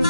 Hi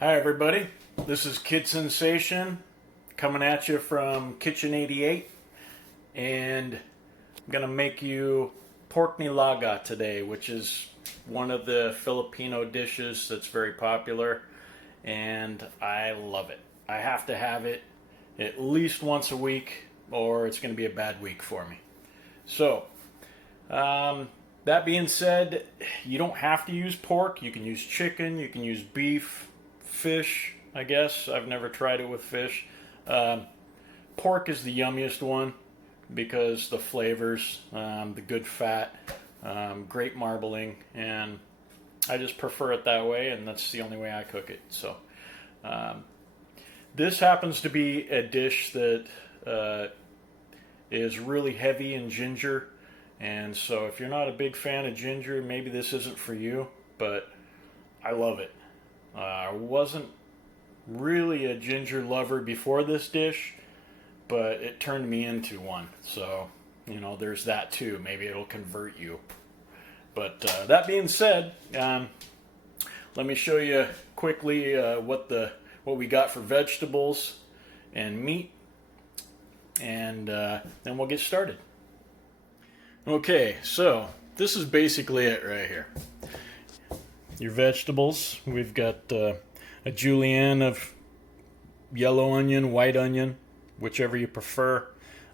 everybody, this is Kid Sinsation coming at you from Kitchen 88, and I'm going to make you pork NILAGA today, which is one of the Filipino dishes that's very popular, and I love it. I have to have it at least once a week or it's going to be a bad week for me. So, that being said, you don't have to use pork. You can use chicken, you can use beef, fish, I guess. I've never tried it with fish. Pork is the yummiest one because the flavors, the good fat, great marbling, and I just prefer it that way, and that's the only way I cook it. So this happens to be a dish that is really heavy in ginger, and so if you're not a big fan of ginger, maybe this isn't for you, but I love it. I wasn't really a ginger lover before this dish, but it turned me into one. So, you know, there's that too. Maybe it'll convert you. But that being said, let me show you quickly what we got for vegetables and meat, and then we'll get started. Okay, so this is basically it right here. Your vegetables, we've got a julienne of yellow onion, white onion, whichever you prefer.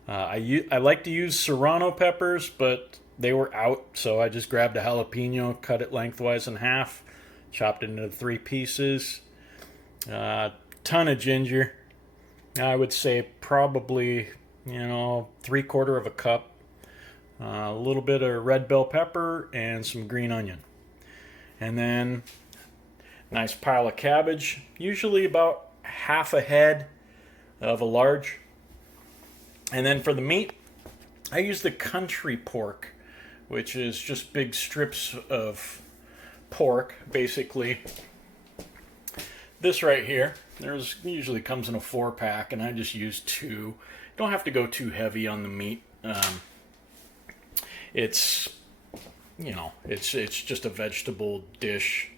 I like to use serrano peppers, but they were out, so I just grabbed a jalapeno, cut it lengthwise in half, chopped it into 3 pieces. Ton of ginger. I would say probably, 3/4 of a cup. A little bit of red bell pepper and some green onion. And then nice pile of cabbage, usually about half a head of a large. And then for the meat, I use the country pork, which is just big strips of pork, basically. This right here, usually comes in a 4-pack, and I just use 2. Don't have to go too heavy on the meat. It's just a vegetable dish,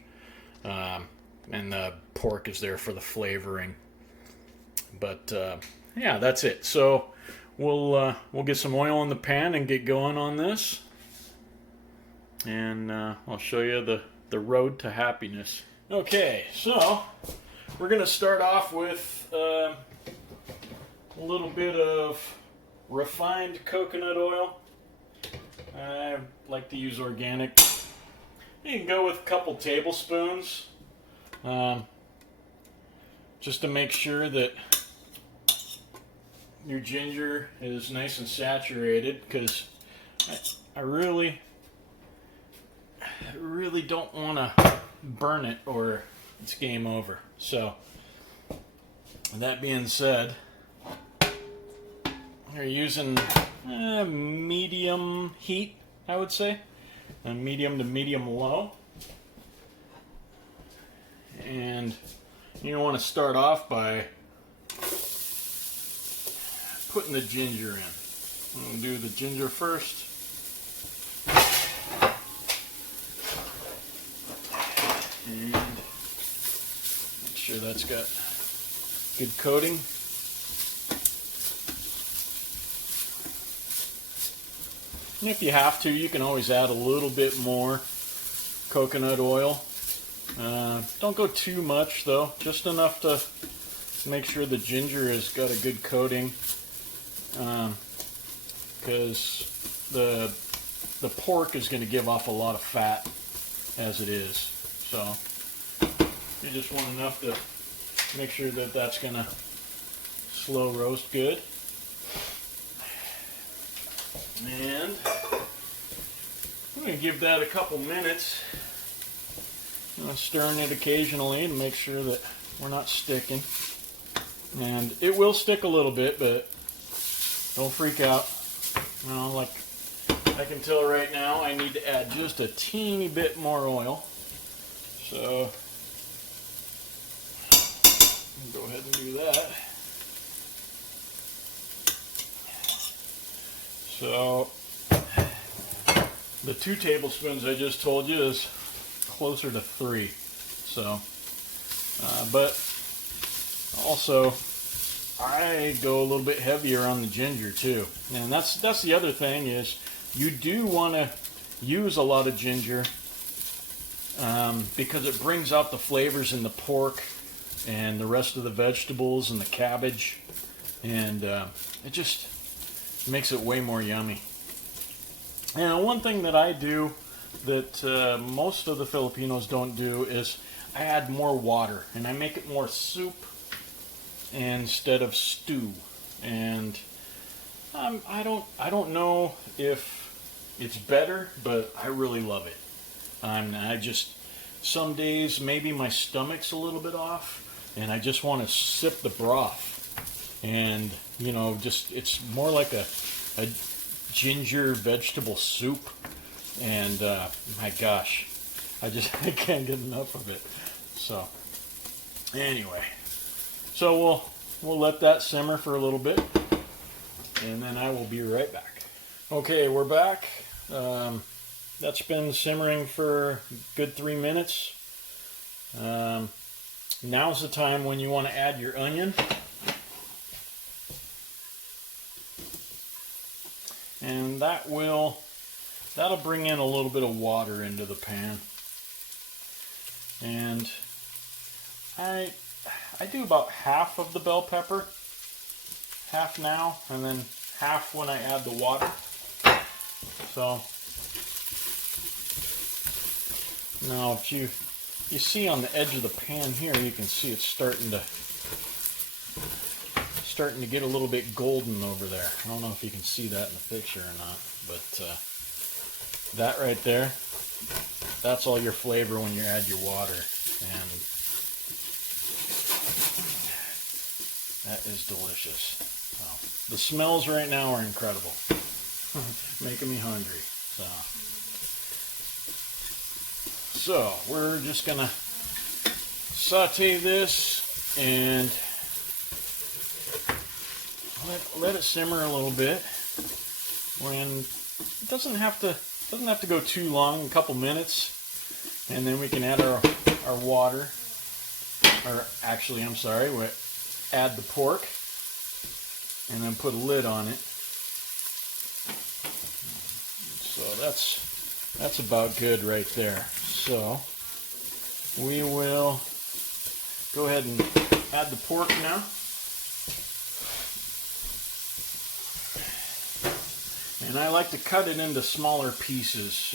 and the pork is there for the flavoring. But yeah, that's it. So we'll get some oil in the pan and get going on this, and I'll show you the road to happiness. Okay, so we're gonna start off with a little bit of refined coconut oil. I like to use organic. You can go with a couple tablespoons, just to make sure that your ginger is nice and saturated, because I really don't want to burn it or it's game over. So that being said, we're using medium heat, I would say, and medium to medium low. And you want to start off by putting the ginger in. We'll do the ginger first. And make sure that's got good coating. And if you have to, you can always add a little bit more coconut oil. Don't go too much though, just enough to make sure the ginger has got a good coating, because the pork is going to give off a lot of fat as it is. So you just want enough to make sure that that's going to slow roast good. And I'm going to give that a couple minutes, stirring it occasionally to make sure that we're not sticking. And it will stick a little bit, but don't freak out. Like I can tell right now, I need to add just a teeny bit more oil. So go ahead and do that. So The 2 tablespoons I just told you is closer to 3. So, but also I go a little bit heavier on the ginger too. And that's the other thing is you do want to use a lot of ginger because it brings out the flavors in the pork and the rest of the vegetables and the cabbage, and it just makes it way more yummy. And one thing that I do that most of the Filipinos don't do is I add more water, and I make it more soup instead of stew. And I don't know if it's better, but I really love it. I just, some days maybe my stomach's a little bit off, and I just want to sip the broth. And you know, just it's more like a ginger vegetable soup. And my gosh, I can't get enough of it. So anyway, so we'll let that simmer for a little bit, and then I will be right back. Okay, we're back. That's been simmering for a good 3 minutes. Now's the time when you want to add your onion. And that'll bring in a little bit of water into the pan. And I do about half of the bell pepper, half now, and then half when I add the water. So now if you see on the edge of the pan here, you can see it's starting to get a little bit golden over there. I don't know if you can see that in the picture or not, but that right there, that's all your flavor when you add your water, and that is delicious. So, the smells right now are incredible. Making me hungry. So we're just gonna saute this and let it simmer a little bit. When it doesn't have to go too long, a couple minutes, and then we can add our water. Or actually, I'm sorry, we add the pork and then put a lid on it. So that's about good right there. So we will go ahead and add the pork now. And I like to cut it into smaller pieces,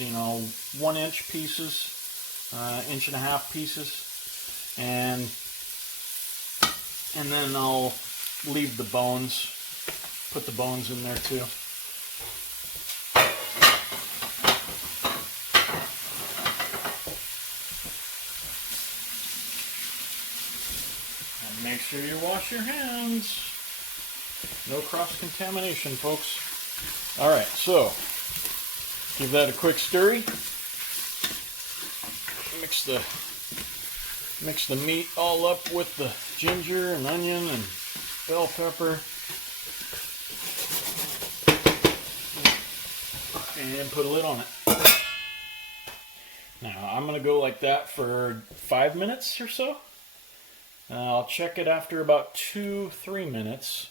1-inch pieces, 1.5-inch pieces, and then I'll leave the bones, put the bones in there too. And make sure you wash your hands. No cross-contamination, folks. Alright, so give that a quick stirry. Mix the meat all up with the ginger and onion and bell pepper. And put a lid on it. Now I'm going to go like that for 5 minutes or so. I'll check it after about 2-3 minutes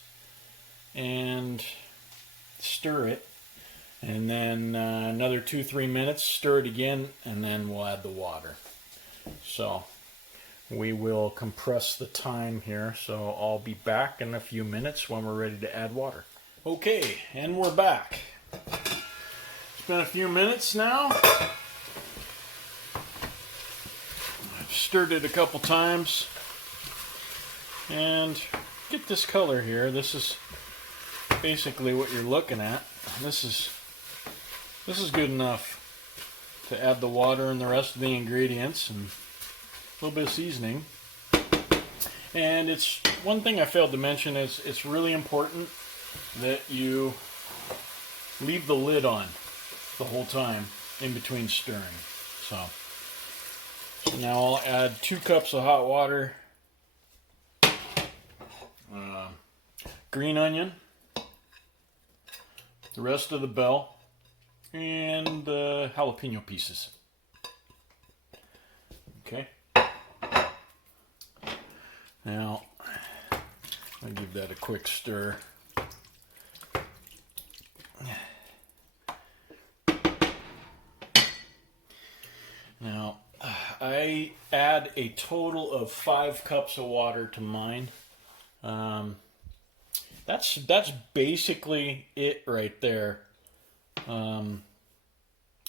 and stir it, and then another 2-3 minutes, stir it again, and then we'll add the water. So we will compress the time here, so I'll be back in a few minutes when we're ready to add water. Okay, and we're back. It's been a few minutes now. I've stirred it a couple times, and get this color here. This is basically what you're looking at. This is good enough to add the water and the rest of the ingredients and a little bit of seasoning. And it's one thing I failed to mention is it's really important that you leave the lid on the whole time in between stirring. So now I'll add 2 cups of hot water, green onion, the rest of the bell, and the jalapeno pieces. Okay. Now, I'll give that a quick stir. Now, I add a total of 5 cups of water to mine. That's basically it right there.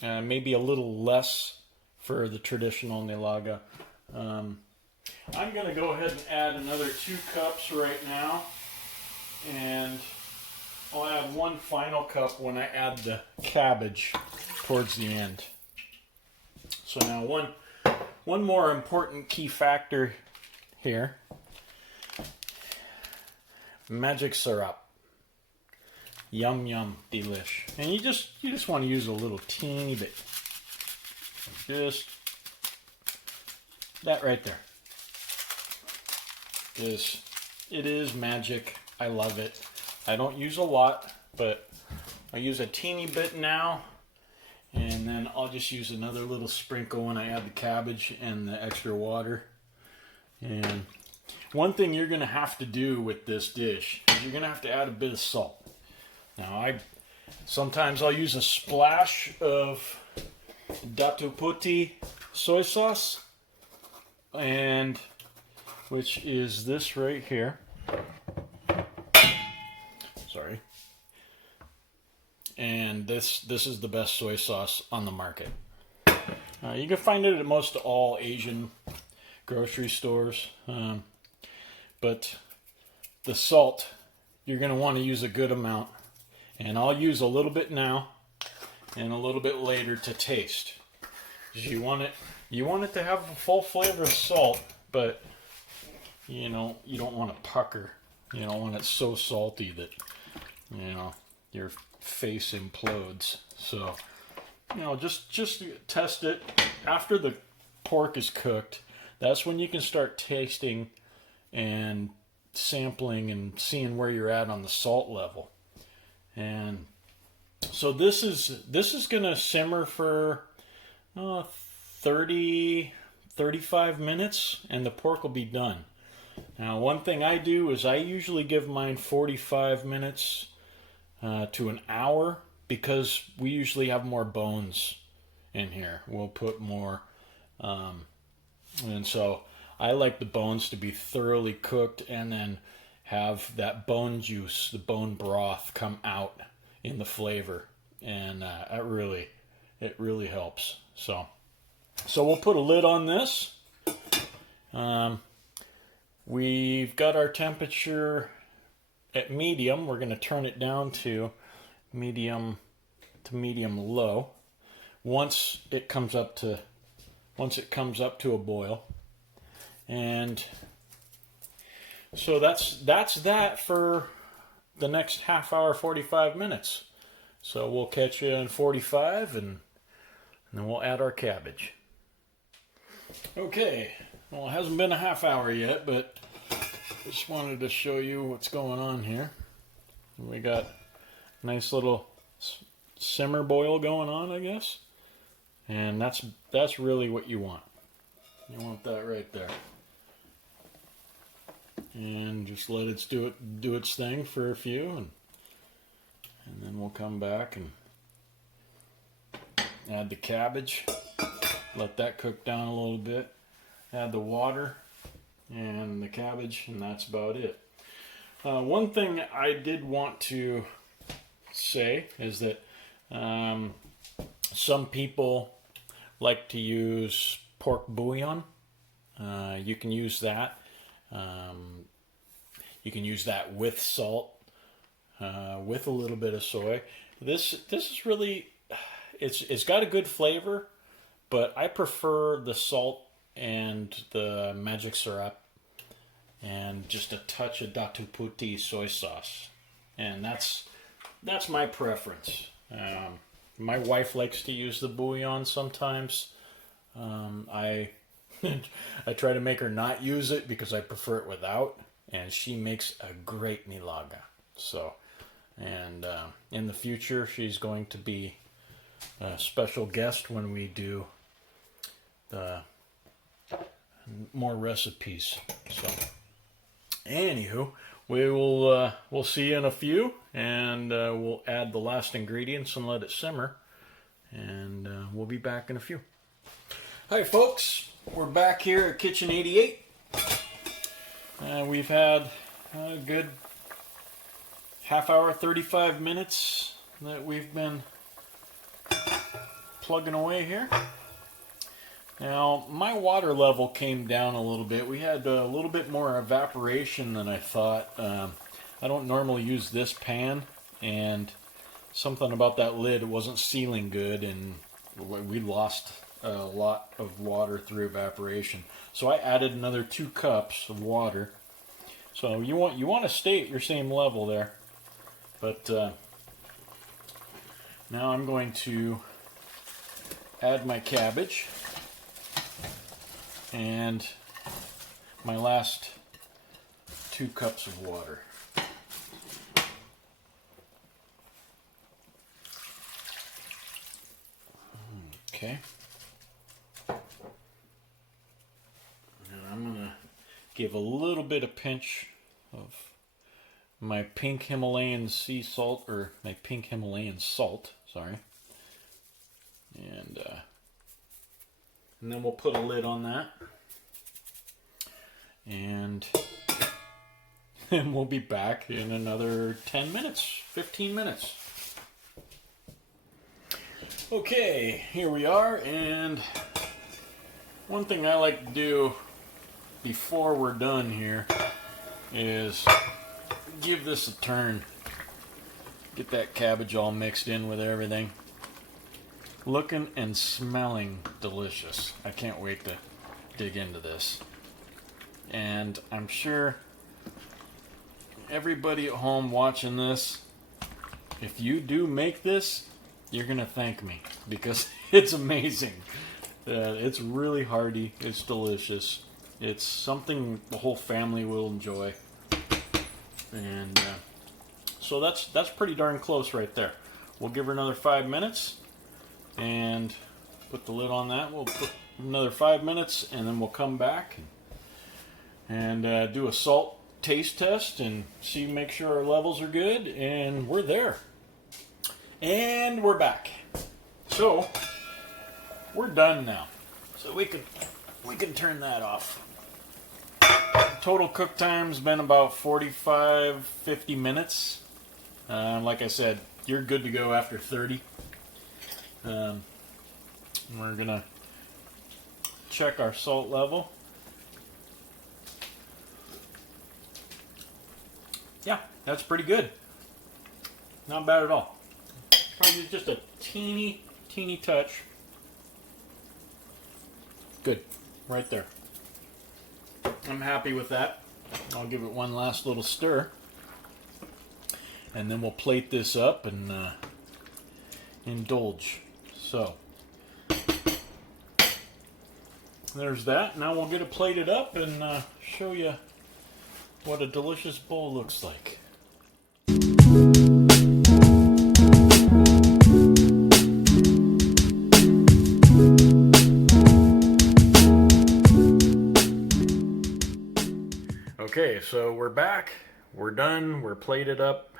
Maybe a little less for the traditional NILAGA. I'm going to go ahead and add another 2 cups right now, and I'll add 1 final cup when I add the cabbage towards the end. So now one more important key factor here. Magic syrup. Yum yum delish. And you just want to use a little teeny bit. Just that right there. It is magic. I love it. I don't use a lot, but I use a teeny bit now, and then I'll just use another little sprinkle when I add the cabbage and the extra water. And one thing you're going to have to do with this dish is you're going to have to add a bit of salt. Now, sometimes I'll use a splash of Datuputi soy sauce, and which is this right here. Sorry. And this is the best soy sauce on the market. You can find it at most all Asian grocery stores. But the salt, you're going to want to use a good amount. And I'll use a little bit now and a little bit later to taste. Because you want it to have a full flavor of salt, but you don't want to pucker. You don't want it so salty that your face implodes. So just test it after the pork is cooked. That's when you can start tasting and sampling and seeing where you're at on the salt level. And so this is going to simmer for 30, 35 minutes, and the pork will be done. Now, one thing I do is I usually give mine 45 minutes to an hour, because we usually have more bones in here. We'll put more, and so I like the bones to be thoroughly cooked, and then have that bone juice, the bone broth, come out in the flavor, and it really helps. So we'll put a lid on this. We've got our temperature at medium. We're going to turn it down to medium low once it comes up to a boil. And so that's that for the next half hour, 45 minutes. So we'll catch you in 45, and then we'll add our cabbage. Okay, well, it hasn't been a half hour yet, but I just wanted to show you what's going on here. We got a nice little simmer boil going on, I guess. And that's really what you want. You want that right there. And just let it do its thing for a few, and then we'll come back and add the cabbage. Let that cook down a little bit. Add the water and the cabbage, and that's about it. One thing I did want to say is that some people like to use pork bouillon. You can use that. You can use that with salt, with a little bit of soy. This is really, it's got a good flavor, but I prefer the salt and the magic syrup and just a touch of Datuputi soy sauce, and that's my preference. My wife likes to use the bouillon sometimes. I try to make her not use it because I prefer it without, and she makes a great NILAGA. So, and in the future, she's going to be special guest when we do more recipes. So, anywho, we'll see you in a few, and we'll add the last ingredients and let it simmer, and we'll be back in a few. Hi folks, we're back here at Kitchen 88. We've had a good half hour, 35 minutes that we've been plugging away here. Now, my water level came down a little bit. We had a little bit more evaporation than I thought. I don't normally use this pan, and something about that lid, it wasn't sealing good, and we lost a lot of water through evaporation. So I added another 2 cups of water. So you want to stay at your same level there. But now I'm going to add my cabbage and my last 2 cups of water. Okay. And I'm going to give a little bit of pinch of my pink Himalayan sea salt, or my pink Himalayan salt, sorry. And then we'll put a lid on that. And then we'll be back in another 10 minutes, 15 minutes. Okay, here we are, and one thing I like to do before we're done here is give this a turn. Get that cabbage all mixed in with everything. Looking and smelling delicious. I can't wait to dig into this. And I'm sure everybody at home watching this, if you do make this, you're gonna thank me, because it's amazing. It's really hearty. It's delicious. It's something the whole family will enjoy. And so that's pretty darn close right there. We'll give her another 5 minutes and put the lid on that. We'll put another 5 minutes, and then we'll come back and do a salt taste test and see, make sure our levels are good, and we're there. And we're back. So we're done now. So we can turn that off. Total cook time's been about 45-50 minutes. Like I said, you're good to go after 30. We're gonna check our salt level. Yeah, that's pretty good. Not bad at all. Probably just a teeny touch. Good, right there. I'm happy with that. I'll give it one last little stir, and then we'll plate this up and indulge. So there's that. Now we'll get it plated up and show you what a delicious bowl looks like. Okay, so we're back. We're done. We're plated up.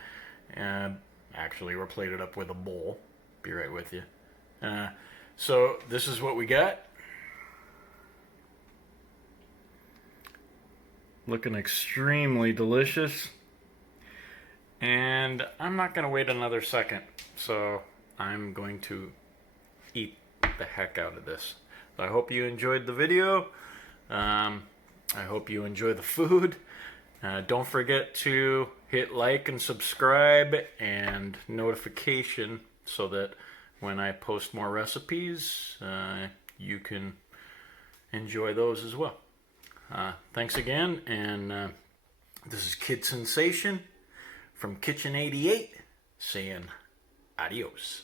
Actually, we're plated up with a bowl. Be right with you. So this is what we got. Looking extremely delicious. And I'm not going to wait another second. So I'm going to eat the heck out of this. So I hope you enjoyed the video. I hope you enjoy the food. Don't forget to hit like and subscribe and notification so that when I post more recipes, you can enjoy those as well. Thanks again, and this is Kid Sensation from Kitchen 88 saying adios.